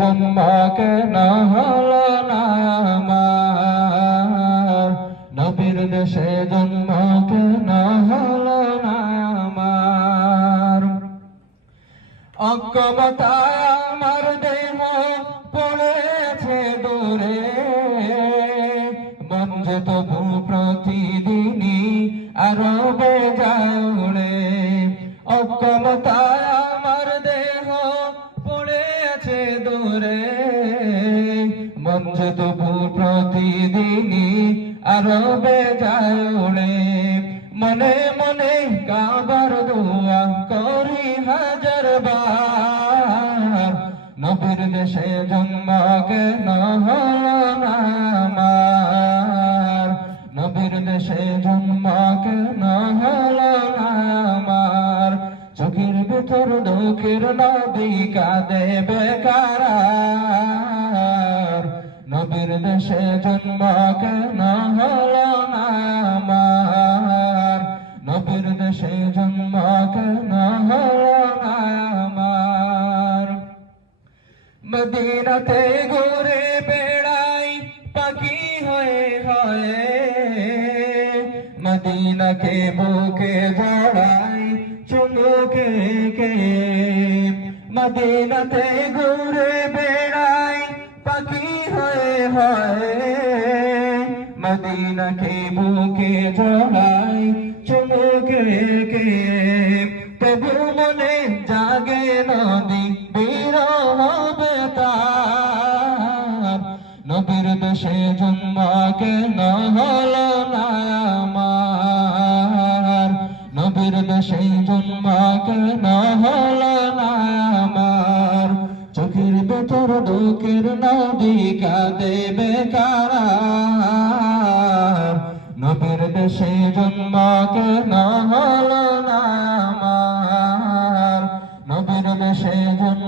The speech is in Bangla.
জন্ম কেন হলো না আমার, নবীর দেশে জন্ম কেন হলো না আমার। অজ্ঞতায় আমার দেহ পড়েছে দূরে, মন যে তবু প্রতিদিনই আরো বেজায় উড়ে। অজ্ঞতায় আমার দেহ পড়েছে দূরে, মন যে তবু প্রতিদিনই আরো বেজায় উড়ে। মনে মনে কাবার দোয়া করি হাজার বার, নবীর দেশে জন্ম কেন হলো না আমার, নবীর দেশে জন্ম কেন হলো না আমার। চোখের ভিতর দুঃখের নদী কাঁদে বেকার, নবীর দেশে জন্ম কেন হলো না আমার, নবীর দেশে জন্ম কেন হলো না আমার। মদিনাতে ঘুরে বেড়াই পাখি হয়ে হয়ে, মদিনাকে বুকে জড়াই চুমুকে কে। মদিনাতে ঘুরে বেড়াই পাখি হয়ে হয়ে, মদিনাকে বুকে জড়াই চুমুকে কে। তবু মনে জাগে নদী বিরহ বেতার, নবীর দেশে জন্ম কেন হলো না আমার, নবীর দেশে জন্ম কেন হলো না আমার। চোখের ভেতর দুঃখের নদী কাঁদে বেকার, নবীর দেশে জন্ম কেন হলো না আমার, নবীর দেশে জন্ম